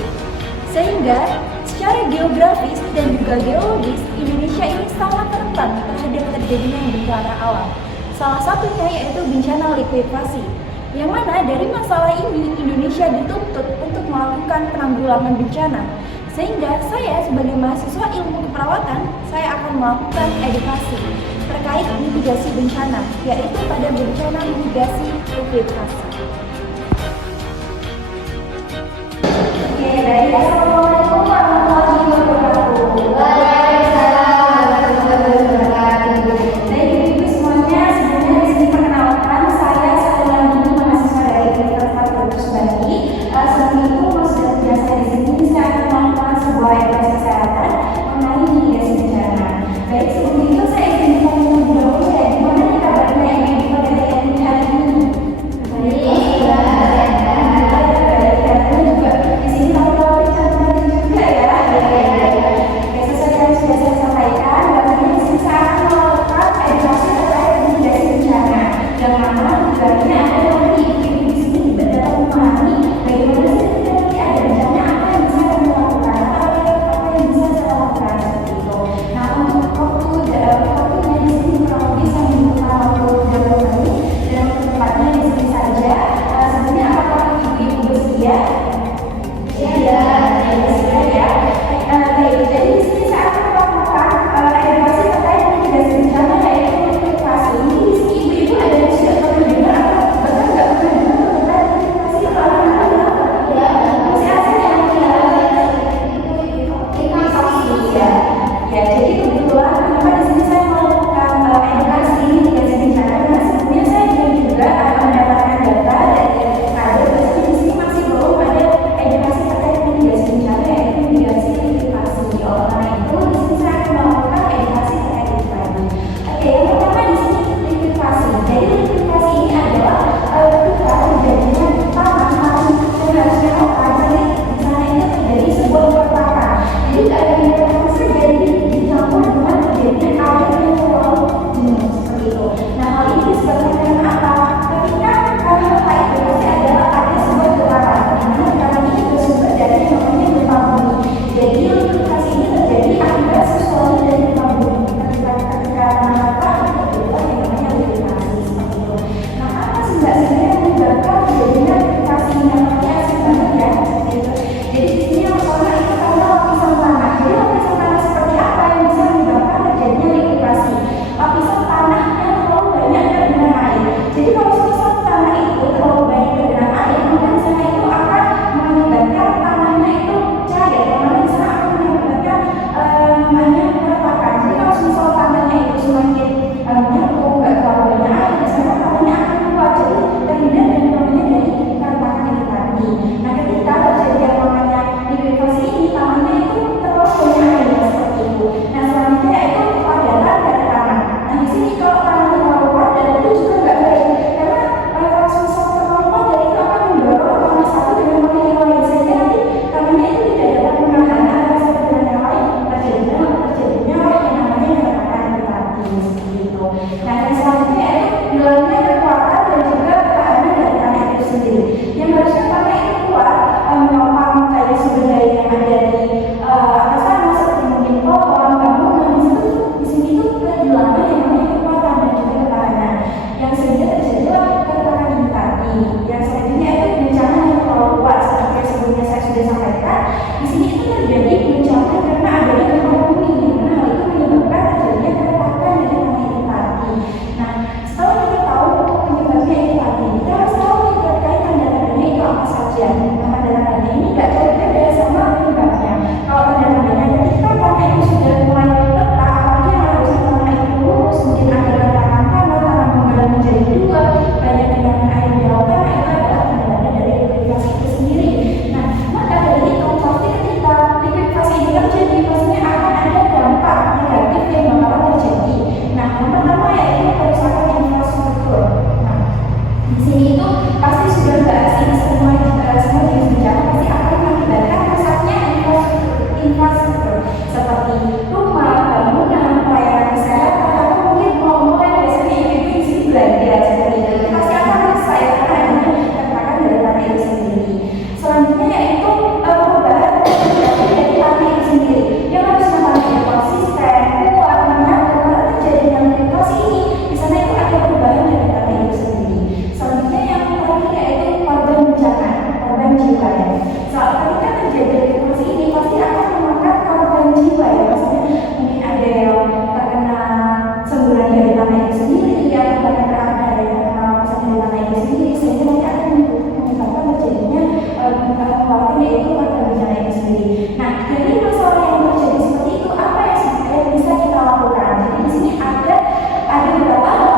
Pasifik. Sehingga secara geografis dan juga geologis, Indonesia ini sangat rentan terhadap terjadinya bencana alam. Salah satunya yaitu bencana likuifaksi, yang mana dari masalah ini Indonesia dituntut untuk melakukan penanggulangan bencana. Sehingga saya sebagai mahasiswa ilmu keperawatan, saya akan melakukan edukasi terkait mitigasi bencana, yaitu pada bencana mitigasi likuifaksi. Oke, baik. Assalamualaikum warahmatullahi wabarakatuh. Waalaikumsalam warahmatullahi wabarakatuh. Baik, ibu semuanya, sebelumnya di sini perkenalkan saya lagi mahasiswa dari Universitas Kampus Bali. Sebelum itu, sudah biasa di sini saya akan melakukan sebuah edukasi kesehatan mengenai mitigasi bencana. Baik, sebelum itu saya ingin mengucapkan dahulu ya, gimana nih kabarnya yang pada hari ini? Di sini itu pasti sudah nggak asing semua jenis bencana pasti akan yaitu faktor bencana itu sendiri. Nah, dari masalah yang terjadi seperti itu, apa yang bisa kita lakukan? Jadi di sini ada beberapa hal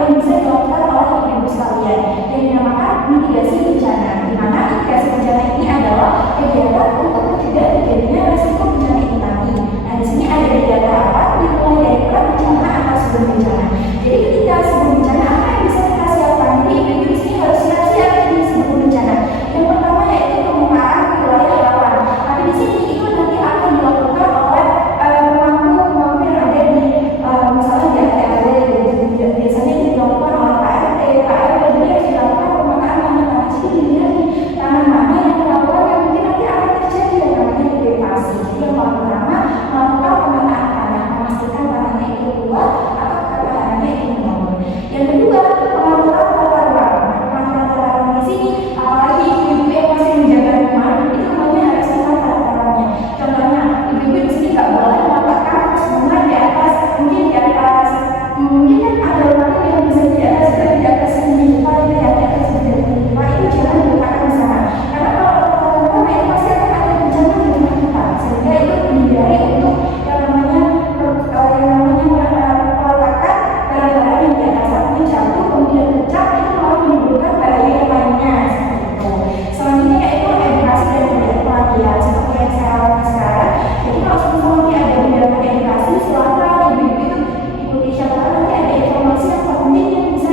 yang bisa dilakukan oleh ibu-ibu sekalian yang dinamakan mitigasi bencana. Di mana mitigasi bencana ini adalah kegiatan untuk mencegah terjadinya resiko bencana itu nanti. Nah, di sini ada 3 tahapan dimulai dari perencanaan atau sebelum bencana. Jadi ketika sebelum bencana apa yang bisa kita siapkan? Jadi ibu-ibu di sini harus siap-siap di sebelum bencana. Yang pertama yaitu pemetaan wilayah rawan. Tapi di sini itu nanti akan dilakukan oleh pemangku yang ada di misalnya di RT. Biasanya dilakukan oleh KRT, KRW, jadi harus dilakukan pemetaan tanah-tanah. Jadi dilihat nih tanah mana yang rawan yang mungkin nanti akan terjadi yang namanya likuifaksi. Jadi yang paling pertama melakukan pemetaan tanah, memastikan tanahnya itu kuat atau ketahanannya itu menurun. Yang kedua, pengaturan tata ruang. Pengaturan tata ruang di sini, apalagi ibu-ibu yang masih menjaga rumah, itu rumahnya harus kita tata ruangnya. Contohnya, ibu-ibu di sini nggak boleh meletakkan bunga di atas, mungkin kan ada rumah yang bisa di atas sini, paling di atas sini. Nah, itu jangan diletakkan di sana. Karena kalau letakkan rumah itu pasti akan ada bencana di rumah kita, sehingga itu dihindari untuk yang namanya meletakkan barang-barang yang di atas, takutnya jatuh kemudian pecah, itu malah menimbulkan bahaya yang lainnya seperti itu. Selanjutnya yaitu edukasi dan pelatihan seperti yang saya lakukan sekarang. Jadi kalau semuanya ada undangan edukasi, silakan ibu-ibu itu ikuti, siapa tahu nanti ada informasi yang penting yang bisa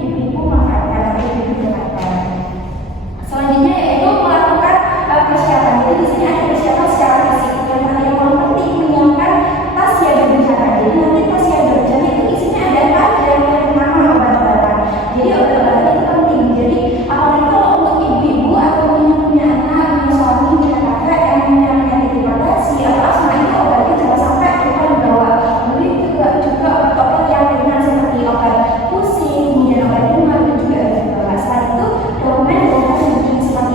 ibu-ibu manfaatkan atau ibu-ibu dapatkan. Selanjutnya yaitu melakukan persiapan. Jadi di sini ada persiapan secara fisik. Yang paling penting menyiapkan tas siaga bencana. Jadi nanti tas siaga bencana itu isinya ada yang pertama obat-obatan. Jadi obat-obatan itu penting. Jadi apalagi kalau untuk ibu-ibu atau punya anak, punya suami, punya kakak yang punya penyakit hipertensi atau asma, itu obatnya jangan sampai kita dibawa. Beli juga obat-obat yang ringan seperti obat pusing, kemudian obat demam itu juga harus dibawa. Setelah itu dokumen yang bikin surat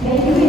Thank you.